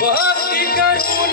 भक्ती करून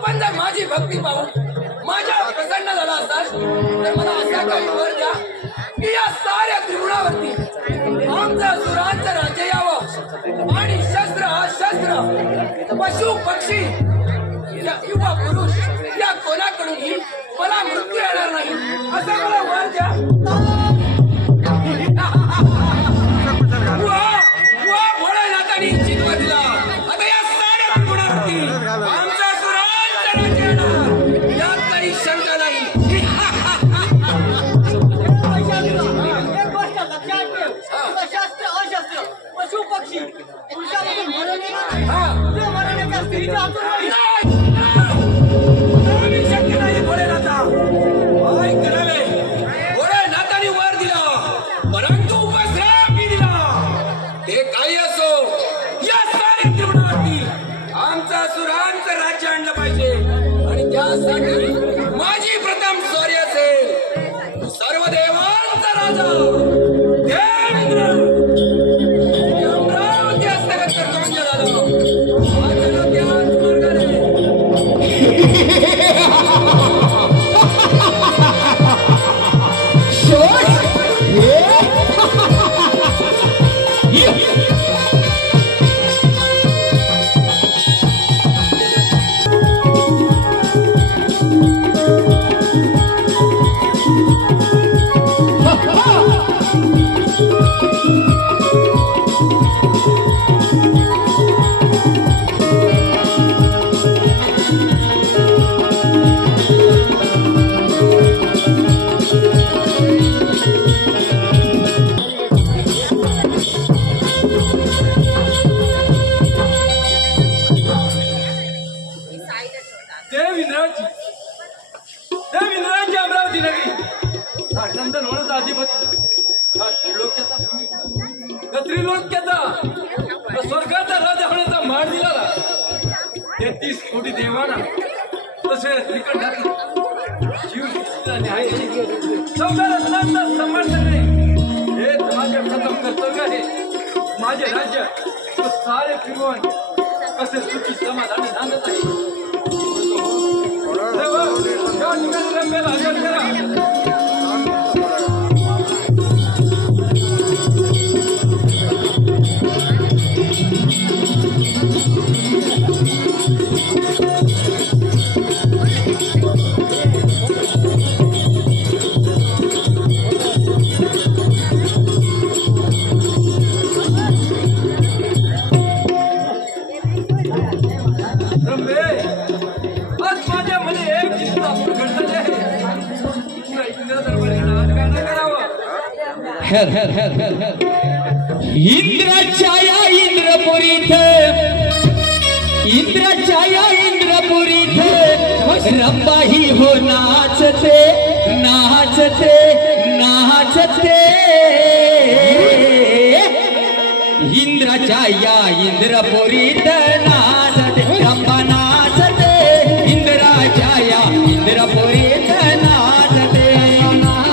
आपण जर माझी भक्ती पाहून माझ्या प्रसन्न झाला असतास तर मला असा काही वर द्या की या साऱ्या त्रिगुणावरती आमचं सुरांचं राज्य यावं आणि शस्त्र अशस्त्र पशु पक्षी युवा पुरुष या कोणाकडूनही मला मृत्यू येणार नाही असं मला वर द्या. भोळेनाथांनी चितवर दिला. आता या साऱ्या त्रिगुणावरती आमचा सुरांचं राज्य येणार यात काही शंका नाही. एक गोष्ट लक्षात ठेव, शस्त्र अशस्त्र पशु पक्षी पुरुषामधून मरण येणार ते मरणाच्या स्त्रीच्या हातून शक्य नाही. भोळेनाथा काय करावे. भोळेनाथांनी वर दिला परंतु उपश्राप दिला. ते काही असो या साऱ्या त्रिगुणावरती आमचा सुरांचं राज्य आणलं पाहिजे आणि त्यासाठी माझी प्रथम स्वारी असेल. सर्व देवांचा राजा देवेंद्र अमरावती हस्तगत करतो झालं. वाचलं त्याच मार्गाने अमरावती नगरी नंदन म्हणत अधिपती त्रिलोक्याचा स्वर्गाचा राजा होण्याचा मान दिला. 33 कोटी देवाना तसे त्रिकंठाचा जीव न्याय संसाराचा सन्मान करणे हे माझे प्रथम कर्तव्य आहे. माझे राज्य सारे त्रिभुवन कसे सुखी समाधानी नांदत आहे. इंद्राच्या इंद्रपुरीत रंबाही हो नाचते नाचते नाचते. इंद्राच्या इंद्रपुरीत नाचते रंबा नाचते. इंद्राच्या इंद्रपुरीत नाचते नाचते.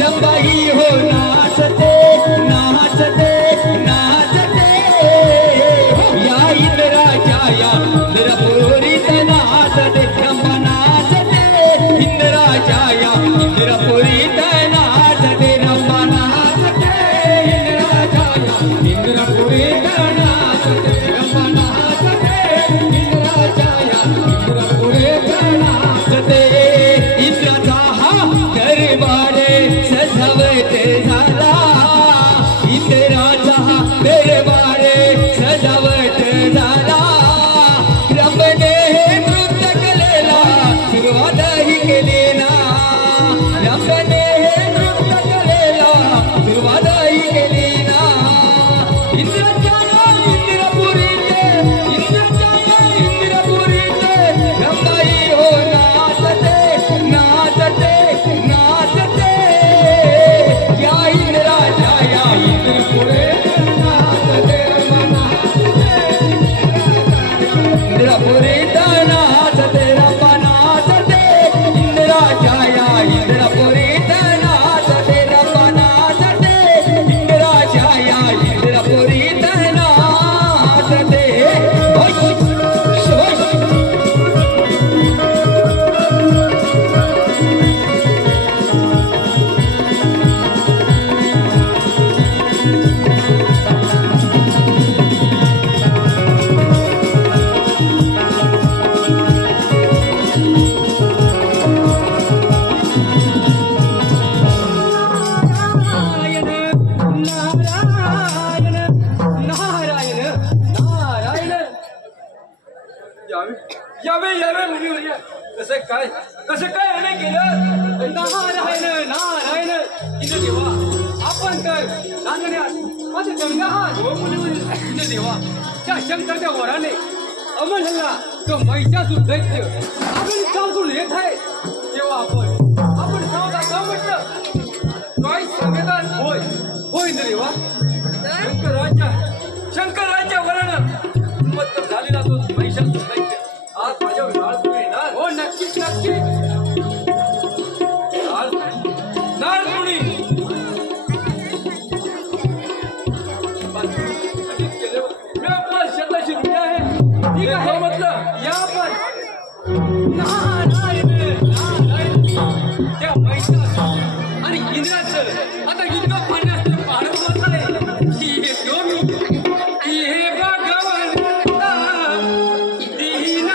रंबाई हो नाचते नाचते नाचते. सजावट झाला रमणे नृत्य केले यावे मुनीवर्य कसं काय याने केलं? नारायण इंद्रदेवा आपण तर नांदण्यात माझे गंगा आहात हो मुनीवर्य. इंद्रदेवा त्या शंकरच्या वराने अमोलला तो महिषासूर दैत्य आपण चालून येत आहे तेव्हा आपण सावधान म्हटलं काय संवेदन होय इंद्रदेवा. शंकराच्या वरानं उत्पन्न झालेला तो महिषासूर दैत्य आज माझ्या बाळापुढे येणार. हो नक्कीच नारदमुनी मी आपला शताची रुपये आहे ठीक आहे म्हटलं या आपण त्या महिषासूर आणि इंद्राचं आता युद्ध पाहण्यास पाहणं बसलंय. येतो मी हे भगवंता दीन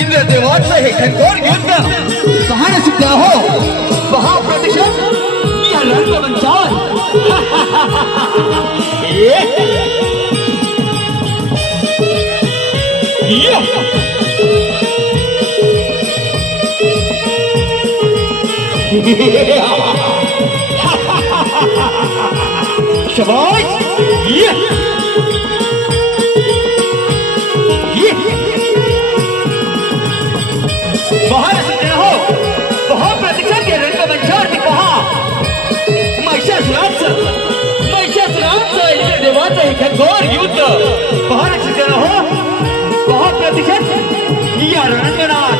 इंद्रदेवाचं हे खंडोर युद्ध पाहणं सुद्धा हो पहा प्रतिशत या रंगमंचावर शाबाश बाहर सुनते हो बहुत प्रतीक्षा के रंगमंचावर ती पहा महिषासुराचं इंद्रदेवाचं हे खंडोर युद्ध बाहर सुनते हो बहुत प्रतीक्षा या रंगनाथ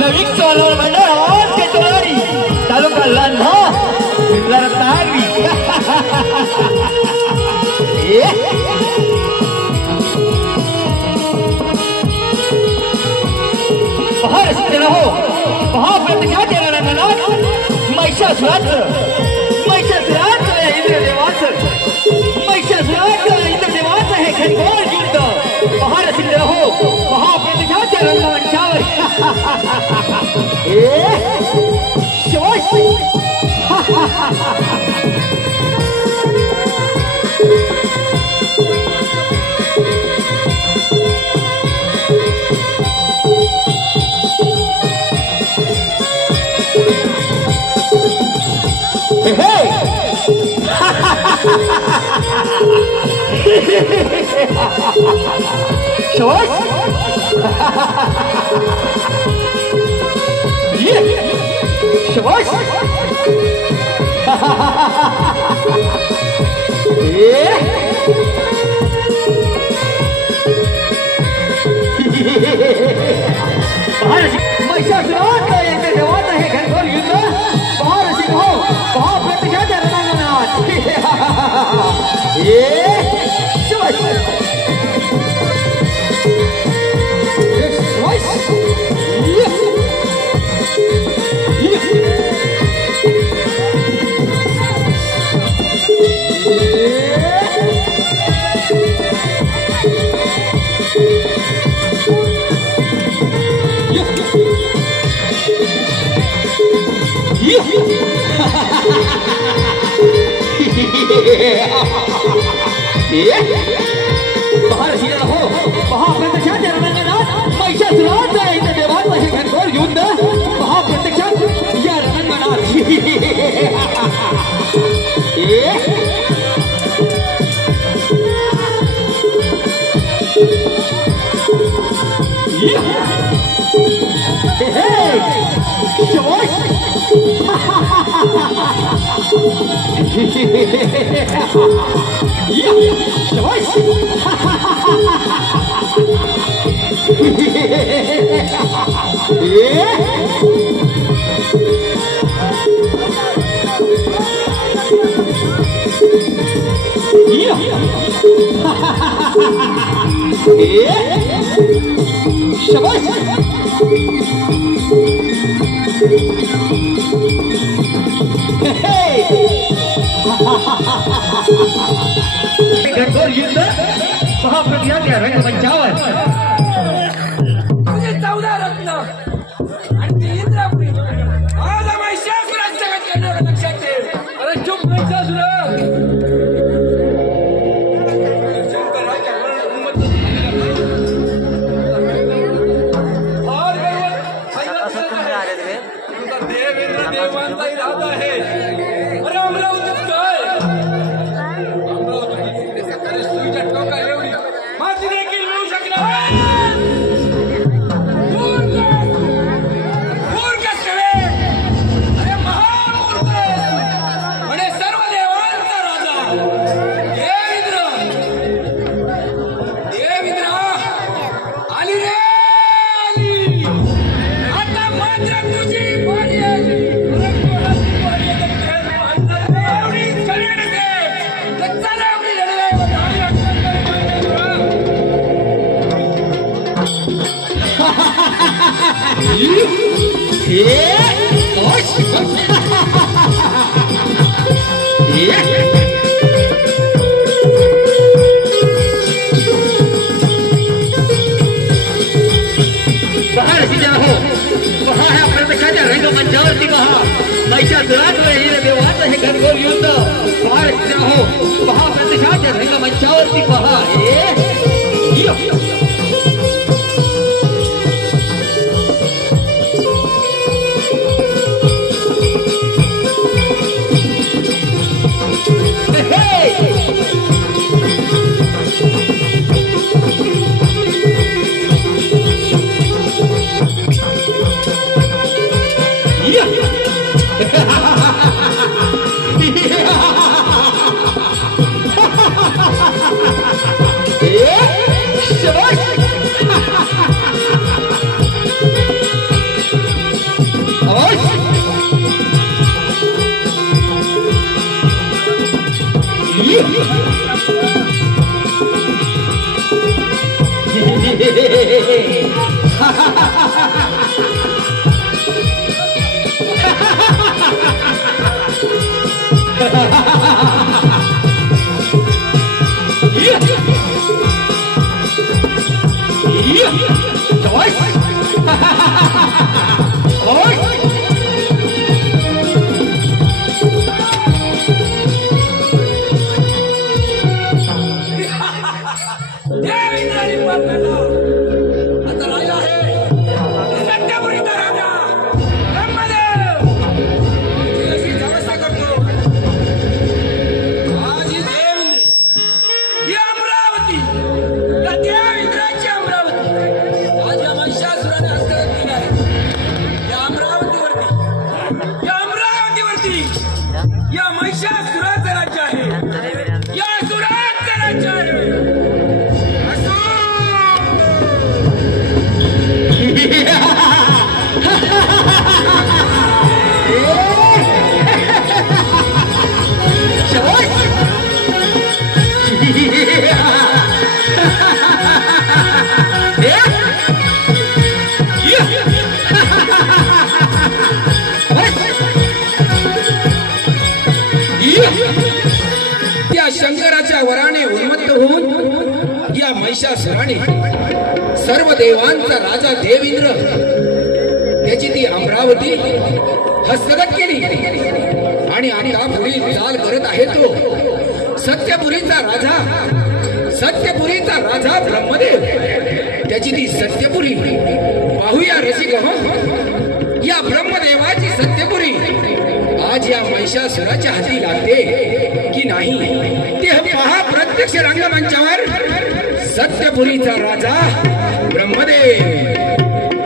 नवीन सोलर मंडळ के तोरी तालुका लांधा रत्नागिरी बाहर स्थिर हो पहा प्रतिज्ञा केला रंगनाथ महिषासुराचं इंद्रदेवाचं हे घनघोर युद्ध बाहर स्थिर हो पहा प्रतिज्ञा केला रंगमंचावर शाबाश ये शाबाश ये महिषासुरात येथे देवात आहे घनघोर युद्ध पहा रसिक हो पहा प्रत्यक्षात रणांगणात ये शाबाश बाहर शिरा हो महाप्रत्यक्षात रणांगणात महिषासुरात येथे देवात आहे घनघोर युद्ध महाप्रत्यक्षात या रणांगणात घनघोर युद्ध महाप्रतिहार या रंगमंचावर तुझे 14 रत्न आणि ती इंद्रापुरी आज महिषासुराचं जगत करणार लक्षात ठेव. अरे चुप महिषासुर देवेंद्र देवांचा इरादा आहे. अरे अमरावतीत काय सुईच्या टोका एवढी माती देखील मिळू शकणार मूर्ख सगळे. अरे महामूर्ख म्हणे सर्व देवांचा राजा देवेंद्र आली रे आली. आता मात्र तुझी पाणी आली. रंगमंचावरती पहा महिषासुरात देवात हे घनघोर युद्ध पहा हो पहा प्रत्यक्षात रंगमंचावरती पहा आता राहिला आहे सत्य महिषासुराने सर्व देवांचा राजा देवेंद्र त्याची ती अमरावती हस्तगत केली आणि आता पुढील चाल करत आहे तो सत्यपुरीचा राजा ब्रह्मदेव त्याची ती सत्यपुरी पाहूया रसिक या ब्रह्मदेवाची सत्यपुरी आज या महिषासुराच्या हाती लागते की नाही ते पहा प्रत्यक्ष रंगमंचावर सत्यपुरीचा राजा ब्रह्मदेव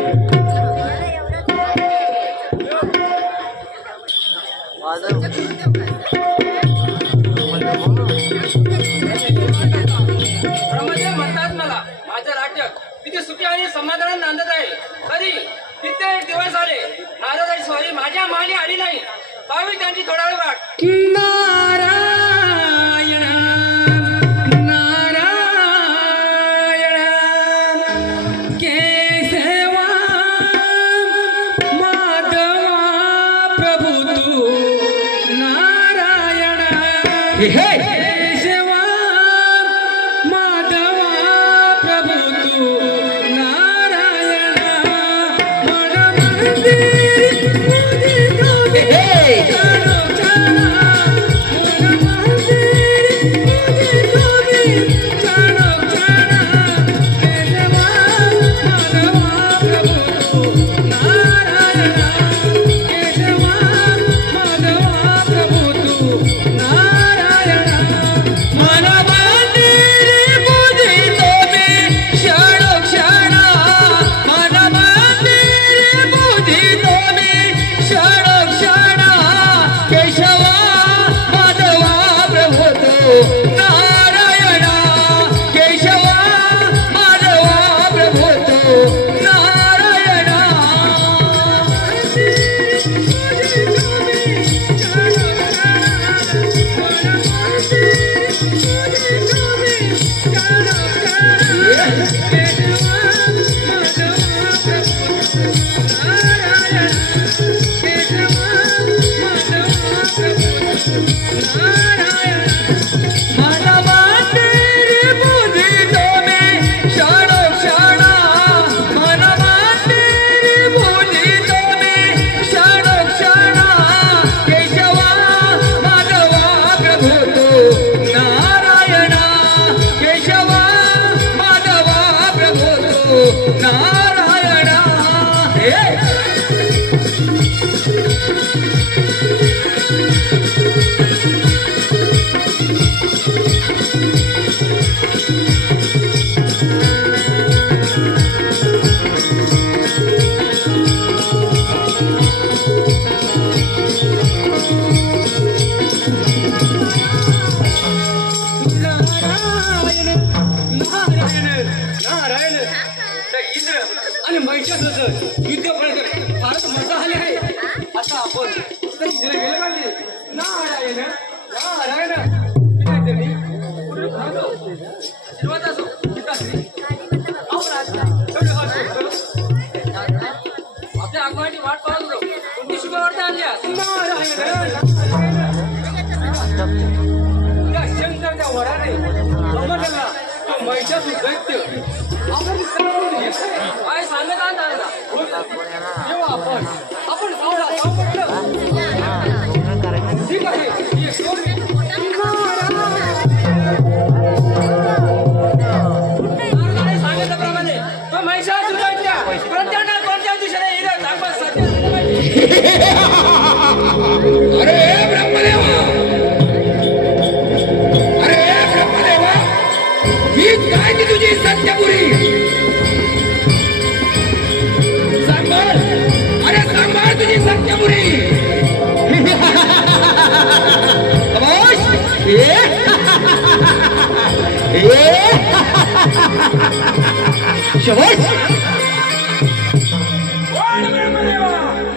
ब्रह्मदेव म्हणतात मला माझं राज्य तिथे सुखी आणि समाधान नांदत आहे. कधी कित्येक दिवस झाले नारदाची स्वारी माझ्या माने आली नाही. पाहावी त्यांची थोडा वेळ वाट. नारायण नारायण केशवा माधवा प्रभु तू नारायण केशवा माधवा प्रभु तू नारायण मन मंदिर आणि महिषासुराचं युद्ध फारच मजा आली आहे. आता आपण गेलं पाहिजे. नारायण नारायण आशीर्वाद असो आपल्या आगमनाची वाट पाहत होतो. कोणती शुभवार्ता आणली आज? त्या शंकरच्या वराने समजला तो महिषासुर दैत्य काय सांगत आहात दादा? जेव्हा आपण जाऊ म्हटलं ठीक आहे. सांगितल्याप्रमाणे तो महिषासुर दैत्य प्रचंड कोणत्या दिशेने येईल आपण सध्या अरे ब्रह्मदेवा हीच काय ती तुझी सत्यपुरी सांभाळ तुझी सत्यपुरी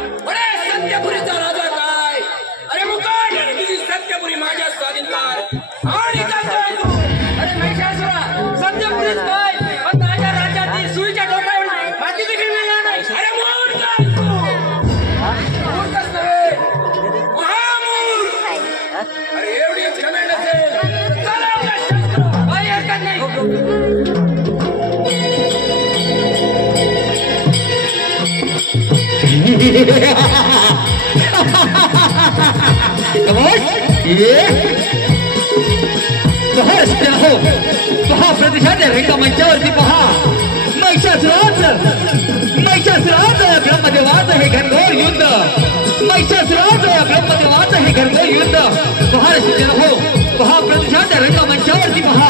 सत्यपुरीचा राजा काय? अरे मुकाट तुझी सत्यपुरी माझ्या स्वाधीन कर आणि अरे महिषासुरा सत्यपुरीच काय पण माझ्या राज्यातील सुईच्या डोक्यावर माती देखील मिळणार नाही. अरे मूर्खच नव्हे महामूर्ख. अरे एवढी घमंड असेल तर चला आपल्या शस्त्र. काही हरकत नाही. पहा प्रतिष्ठाच्या रंगमंचावरती पहा महिषासुराचं ब्रह्मदेवाचं हे घनघोर युद्ध महिषासुराचं ब्रह्मदेवाचं हे घनघोर युद्ध पहा हो पहा प्रतिष्ठाच्या रंगमंचावरती पहा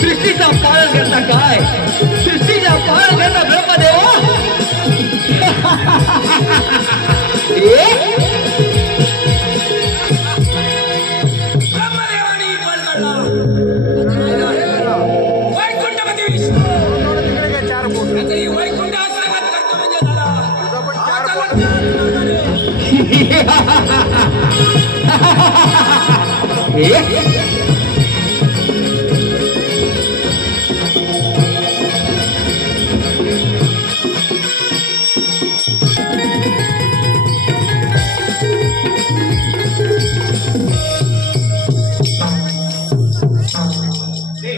सृष्टीचा पालन करता काय सृष्टीचा पालन करता ब्रह्मदेवा ब्रह्मदेवानी बळ काढला वैकुंठपती विष्णू त्याचंही वैकुंठ आश्रमात करतो म्हणजे झाला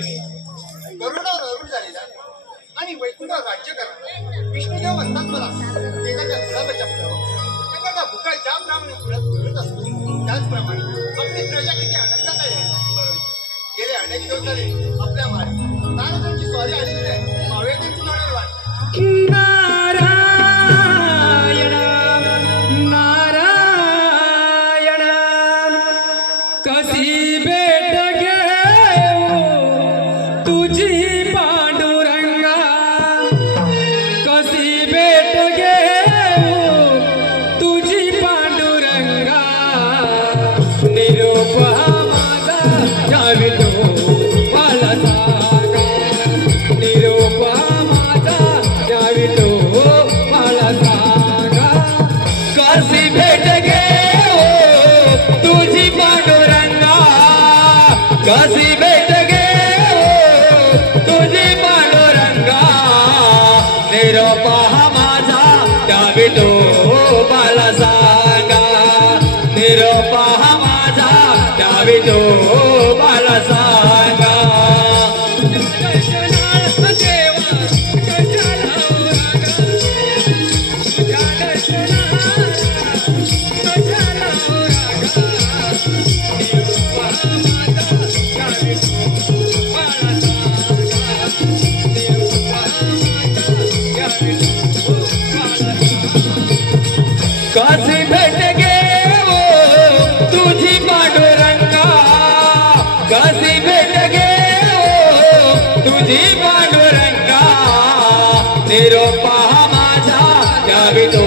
गरुडावर अरूढ झालेला आणि वैकुंठावर राज्य करा विष्णुदेव म्हणतात मला एखाद्या गुलाबाच्या फुलावर एखादा भुका ज्या ब्राह्मणी फुलात फुलत असतो त्याचप्रमाणे आपली प्रजा किती आनंदात आहे गेले अनेक दिवस झाले आपल्या मारी नारदांची स्वारी आलेली आहे मावेतील चुनावर वाट नारायण नारायण कशी भेट घेऊ तुझी पांडुरंगा कशी भेट घेऊ तुझी पांडुरंगा निरोप माझा घ्यावी तो मला सांगा निरोप माझा घ्यावी तो मला सांगा कशी भेट घेऊ तुझी पांडुरंगा कशी भेट घेऊ तुझी पांडुरंगा निरोप माझा द्यावी तो मला सांगा निरोप माझा द्यावी तो मला सांगा कशी भेट घेऊ तुझी पांडुरंगा कशी भेट घेऊ तुझी पांडुरंगा निरोप माझा द्यावी तो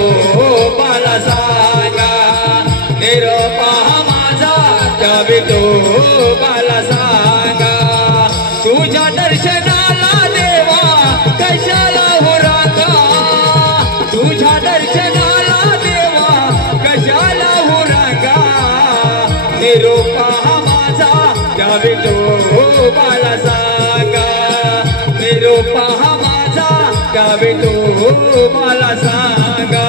मला सांगा निरोप माझा द्यावी तो मला सांगा तुझ्या दर्शनाला देवा कशाला हो रांगा तुझ्या दर्शनाला देवा कशाला हो रांगा निरोप माझा द्यावी तो मला सांगा निरोप माझा द्यावी तो मला सांगा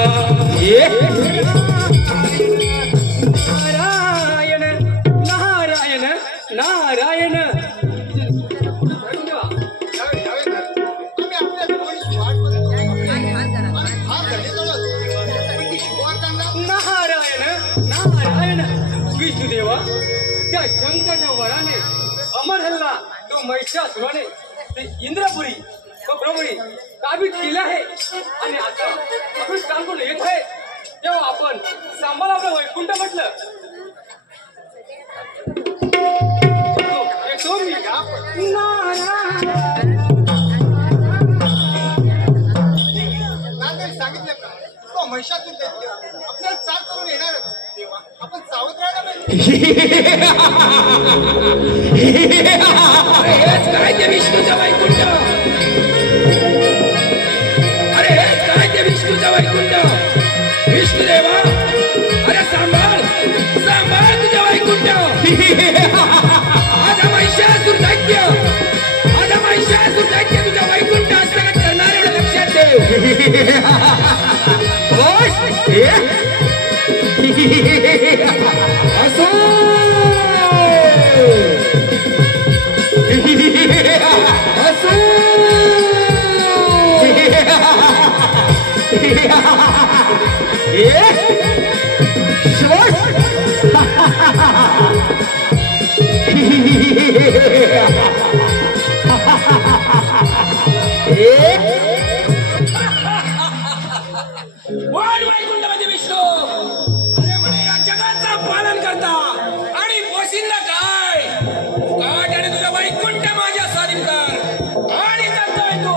नारायण नारायण नारायण नारायण नारायण विष्णुदेवा त्या शंकरच्या वराने अमर हल्ला तो महिषासुराने ते इंद्रपुरी व प्रभुरी काबीज केला आहे आणि आता आपण सांगून येत आहे तेव्हा आपण सांभाळ आपलं वैकुंठ म्हटलं येतो मी नांदेड सांगितलं का तो महिषासूर दैत्य आपल्याला चाल करून येणारच तेव्हा आपण सावध राहायला पाहिजे हेच काय ते विष्णूचं वैकुंठ अरे हेच काय ते विष्णूचं वैकुंठ विष्णुदेवा माझा महिषासूर दैत्य तुझ्या वैकुंठ हस्तगत करणार एवढं लक्षात ठेव. असो असो वाढ वैकुंठामध्ये विष्णू. अरे म्हणे या जगाचा पालन करता आणि पोशिंदा काय काट आणि तुझा वैकुंठ माझ्या स्वाधीन कर आणि करतोय तू.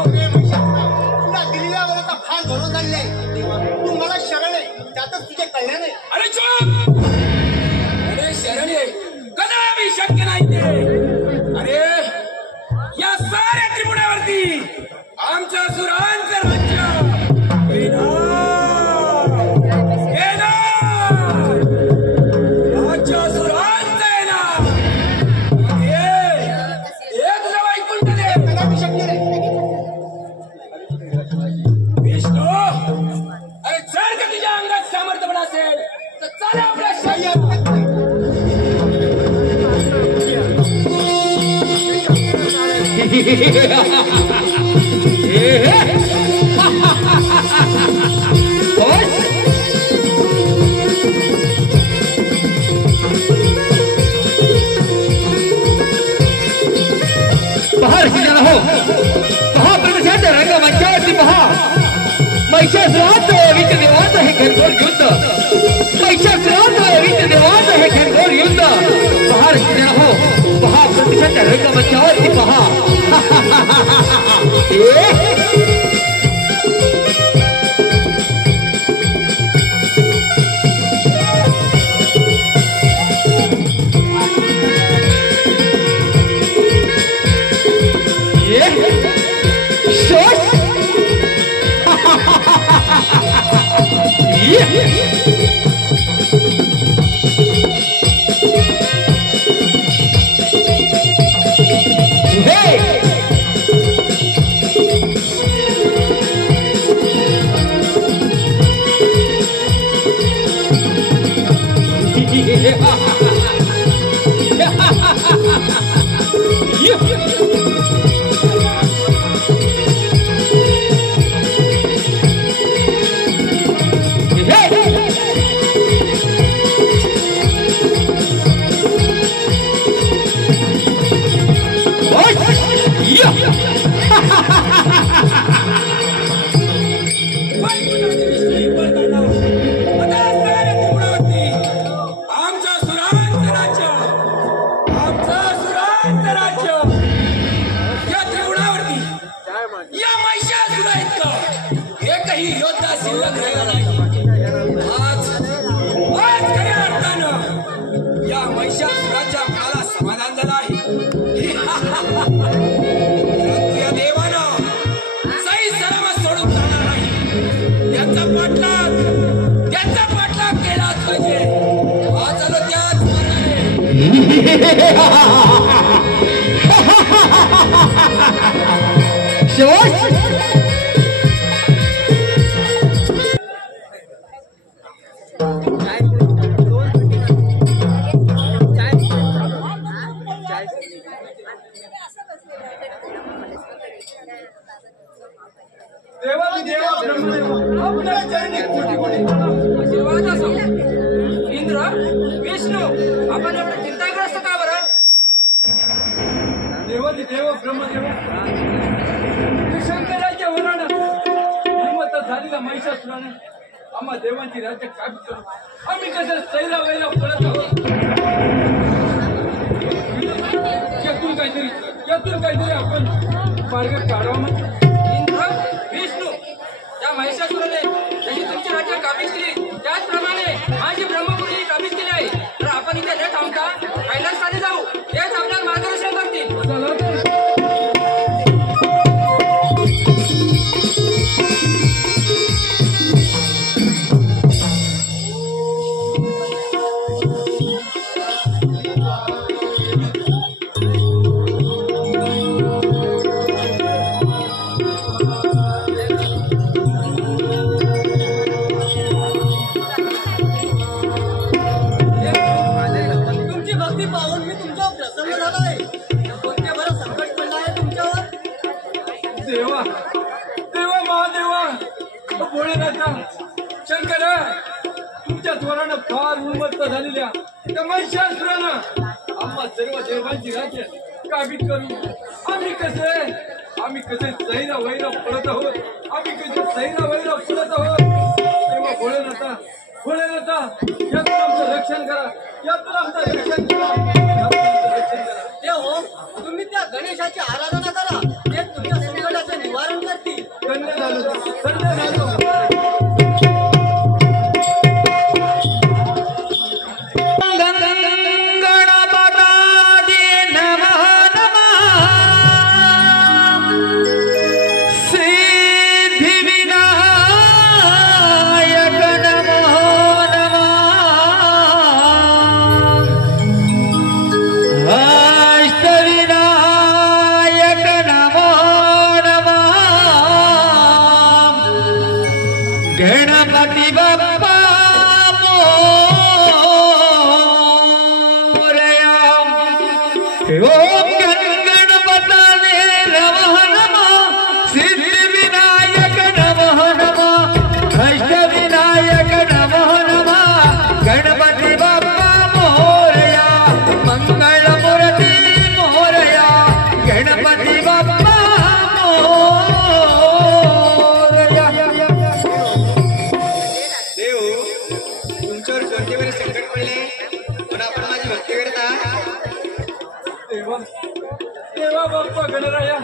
तुला दिलेल्या वराचा फार भरून झालेला आहे. तू मला शरण आहे, त्यातच तुझे कल्याण आहे. अरे चुप. अरे शरणी कदापि शक्य नाही ते. अरे या साऱ्या त्रिपुणावरती आमच्या सुरांचं राज्य आमच्या सुरांचं आहे ना. हे तुझं वैकुंठ दे. कदापि शक्य नाही. विष्णू अरे जर का तुझ्या अंगात सामर्थ्य पण असेल तर चला आपल्या शय्यात. पहा रसिकजन हो, पहा प्रदेशाच्या रंगमंचावरती पहा महिषासुराचं विच देवाचं हे घनघोर युद्ध. महिषासुराचं विच देवाचं हे घनघोर युद्ध. पहा रसिकजन हो, पहा प्रदेशाच्या रंगमंचावरती पहा. इंद्र विष्णू आपण एवढं चिंताग्रस्त का बरं? देव ब्रह्मदेव शंकराच्या वरानं हिंमत झालेला महिषासुरानं आम्हा देवांची राज्य काबीज करू. आम्ही कसं सैला वैला पळत आहोत. यातून काहीतरी आपण मार्ग काढावा. इंद्र विष्णू या महिषासुराने जशी तुमची राज्य काबीज केली त्याचप्रमाणे माझी ब्रह्मपुरी काबीज केली आहे. तर आपण इथे न थांबता कैलासमध्ये जाऊ. तेच आपल्याला मार्गदर्शन करतील. ती पाहून मी तुमच्यावर प्रसन्न झालो आहे. कोणते बरं संकट पडलं आहे तुमच्यावर? देवा देवा महादेवा भोळेनाथा शंकर तुमच्या त्वरानं फार उन्मत्त झालेल्या त्या महिषासुरानं आम्हा सर्व देवांची राज्य काबीज करू आम्ही कसे सैरा वैरा पडत आहोत. तेव्हा भोळेनाथा यातून आमचं रक्षण करा. देव तुम्ही त्या गणेशाची आराधना करा. ते तुमच्या संकटाचे निवारण करतील. धन्य झालो. गणपती बाप्पा मोरया ओम गणपताने नमः नमः सिद्धिविनायक नमः नमः अष्टविनायक नमः नमः गणपती बाप्पा मोरया मंगलमूर्ती मोरया गणपती बाप्पा देवा बाप्पा गणराया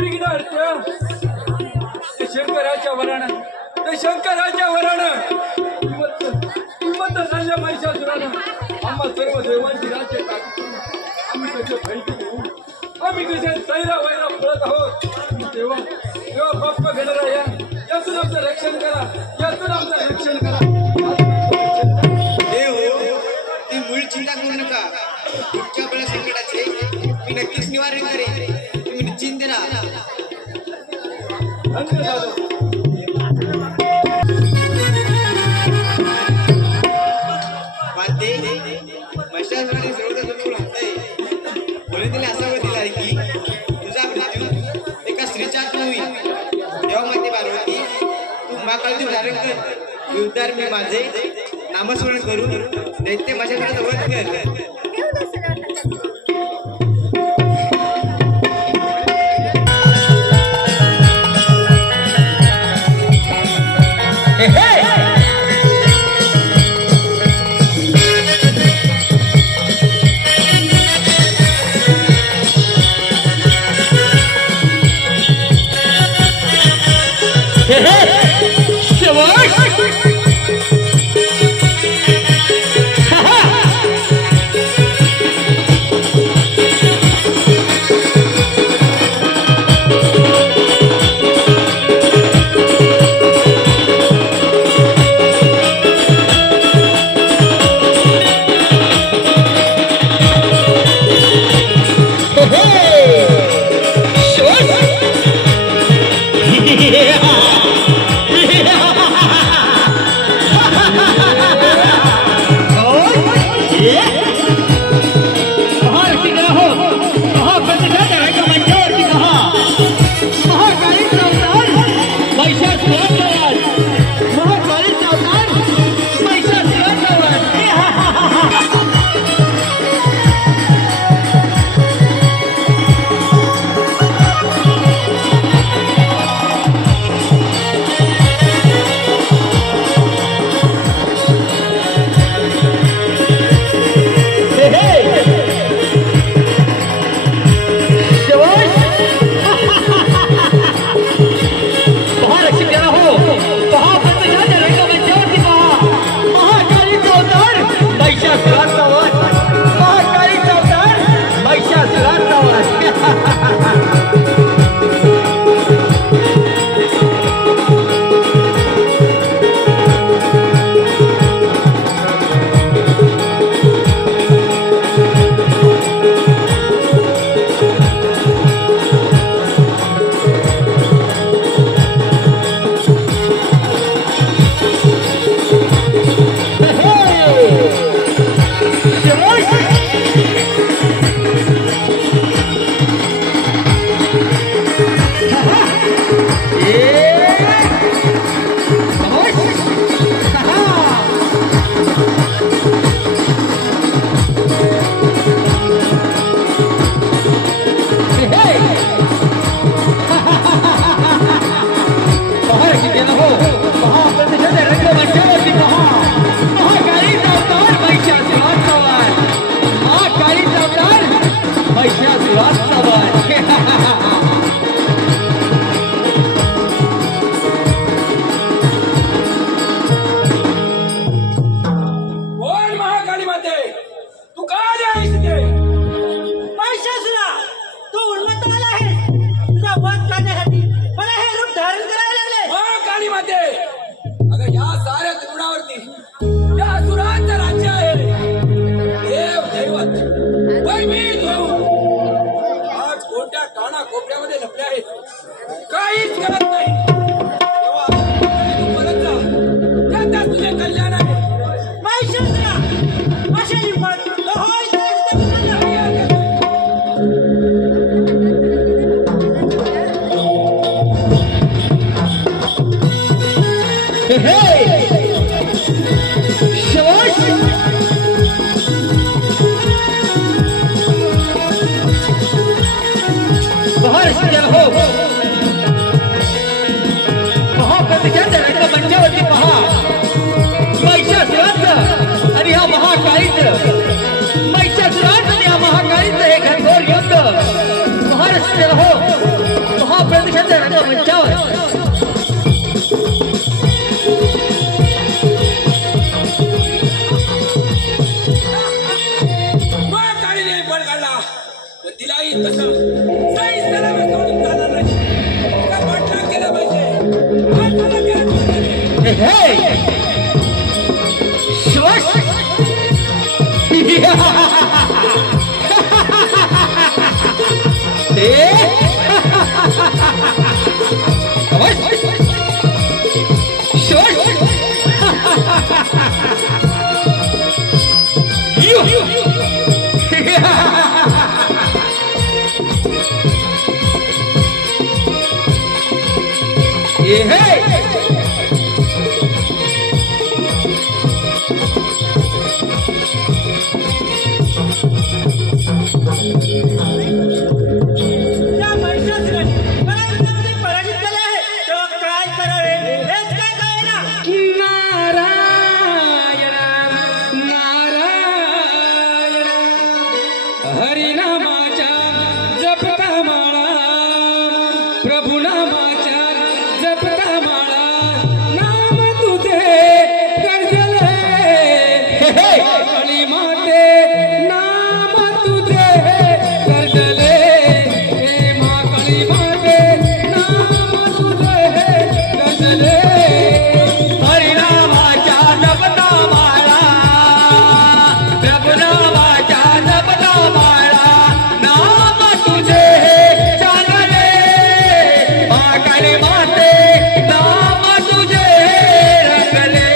विघ्नार्थ ते शंकराच्या वरानं हिंमत झाल्या महिषासुरानं आम्हा सर्व देवांची राज्य आम्ही कसे भैटी घेऊ. आम्ही कसे सैरा वैरा पडत आहोत. देवा बाप्पा गणराया यातून आमचं रक्षण करा. मूळ चिंता करू नका. तुमच्या बळ्या संकटाचे मी नक्कीच निवारण करेन. तुम्ही निश्चिंत राहा. महिषासुराने सर्वजण होतंय. म्हणून तिने असा वर दिला आहे की तुझा मृत्यू एका स्त्रीच्या हातून होईल. तेव्हा माते पार्वती तू महाकाळजी धारण कर. उद्धार मी माझे नामस्मरण करून दैत्य माझ्याकडे वध कर. कोपऱ्यामध्ये लपले आहेत काहीच करत नाही तेव्हा तू परत जा त्यात तुझे कल्याण आहे महाप्रतिष्ठाच्या रंगमंचावरती पहा महिषासुराचा आणि हा महाकाळीच महिषासुराचा आणि हा महाकाळीच हे घनघोर युद्ध महाराष्ट्र हो महाप्रतिष्ठाच्या रंगमंचावर तिलाही तसं सही सलामत सोडून चालणार नाही तिचा पाठलाग केला पाहिजे हाताला केला पाहिजे शिवाश हरिनामाच्या जपता माळा प्रभू नामाच्या जपता माळा नाम तुझे गरजले काळी माते नाम तुझे गरजले हे महाकाळी माते नाम तुझे गरजले हरिनामाच्या जपता माळा प्रभु नामाच्या जपता माळा नाम तुझे चांगले महाकाली माते नाम तुझे रंगले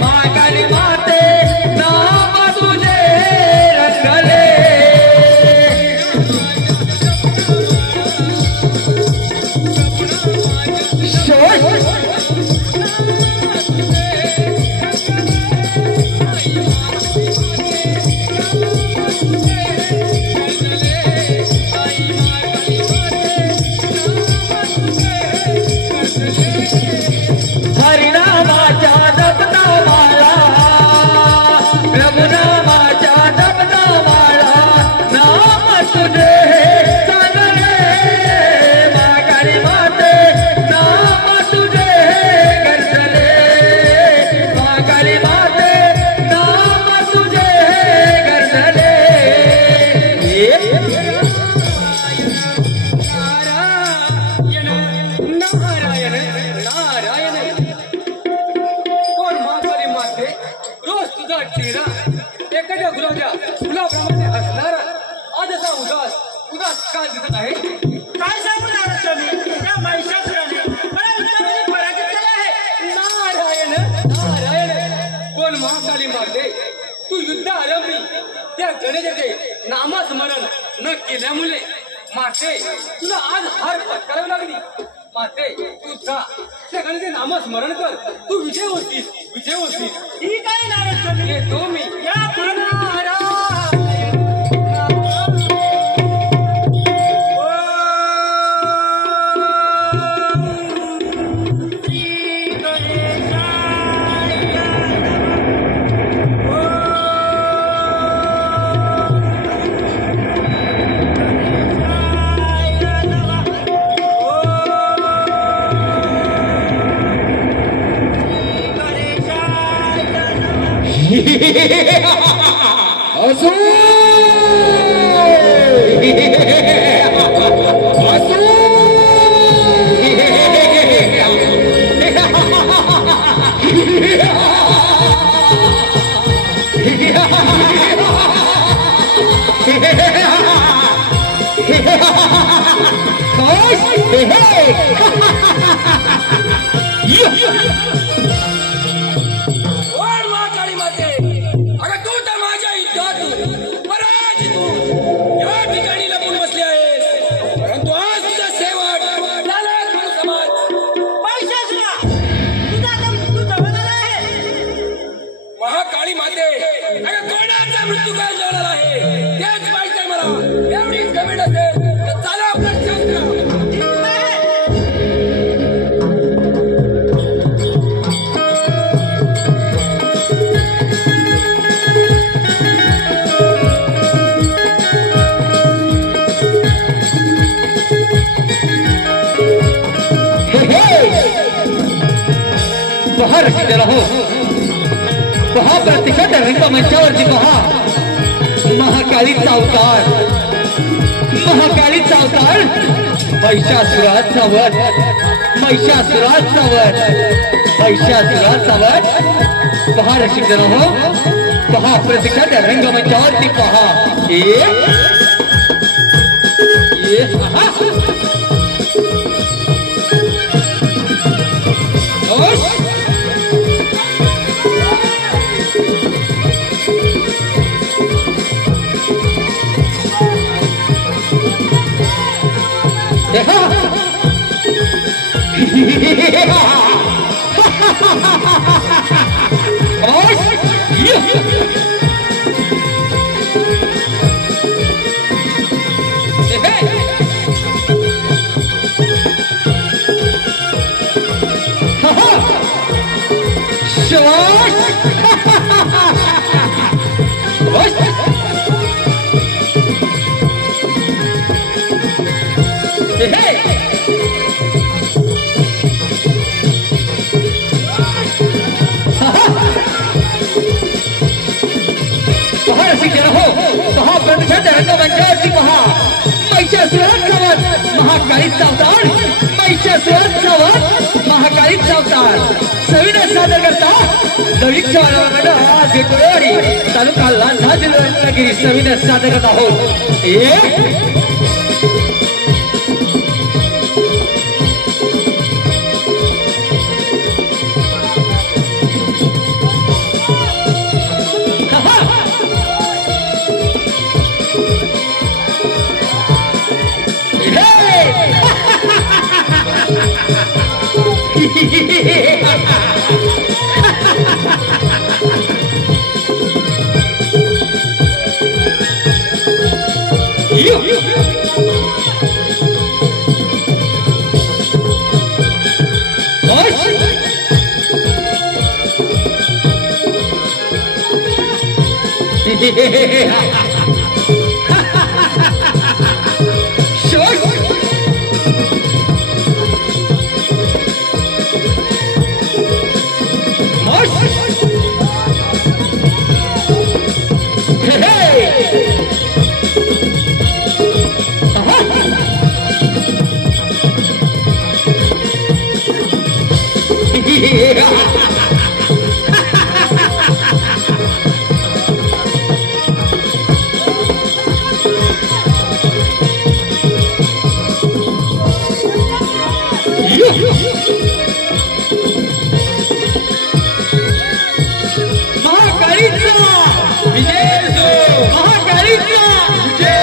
महाकाली माते नाम तुझे रंगले हरिनामाच्या जपता माळा प्रभु नामाच्या जपता माळा नाम तुझे चांगले महाकाली माते नाम तुझे गरजले महाकाली माते नाम तुझे गरजले नारायण नारायण कोण महाकाली माते रोज तुझा चेहरा एखाद्या गुलाच्या फुलाप्रमाणे असणारा आज असा उदास उदास का दिसत आहे काय सांगू या महिषासुराने मला युद्धामध्ये पराजित केले आहे नारायण नारायण कोण महाकाली माते तू युद्ध आरंभी त्या गणेशाचे नामस्मरण न केल्यामुळे माते तुला आज हार पत्करावी लागली माते तू जा त्या गणेशाचे नामस्मरण कर तू विजय होतीस ठीक आहे नारद येतो मी या असू आकाश हे हे ओढ महाकाळी माते, अगं तू तर माझ्या युद्धात पराजित होऊन या ठिकाणी लपून बसली आहेस, परंतु आज तुझा शेवट झाला म्हणून समाज. महाकाळी माते, अगं कोणाचा मृत्यू काय जाणार आहे तेच पाहिजे मला. एवढीच कमी नसेल तर चाला आपलं शस्त्र. पहा रसिक रहो, पहा प्रत्यक्षात रंगमंचावरती पहा महाकाळीचा अवतार, महाकाळीचा अवतार, महिषासुराचा वध, महिषासुराचा वध, महिषासुराचा वध. पहा रसिक रहो, पहा प्रत्यक्षात रंगमंचावरती पहा रंगमंचावरती पहा महिषासुराचा वध, महाकाळीचा अवतार, महिषासुराचा वध, महाकाळीचा अवतार. सविनय सादर करता दळीच्या आज भेटोरी तालुका लांजा जिल्हा रत्नागिरी सविनय सादर करत आहोत. महाकाळीचा विजय, महाकाळीचा विजय.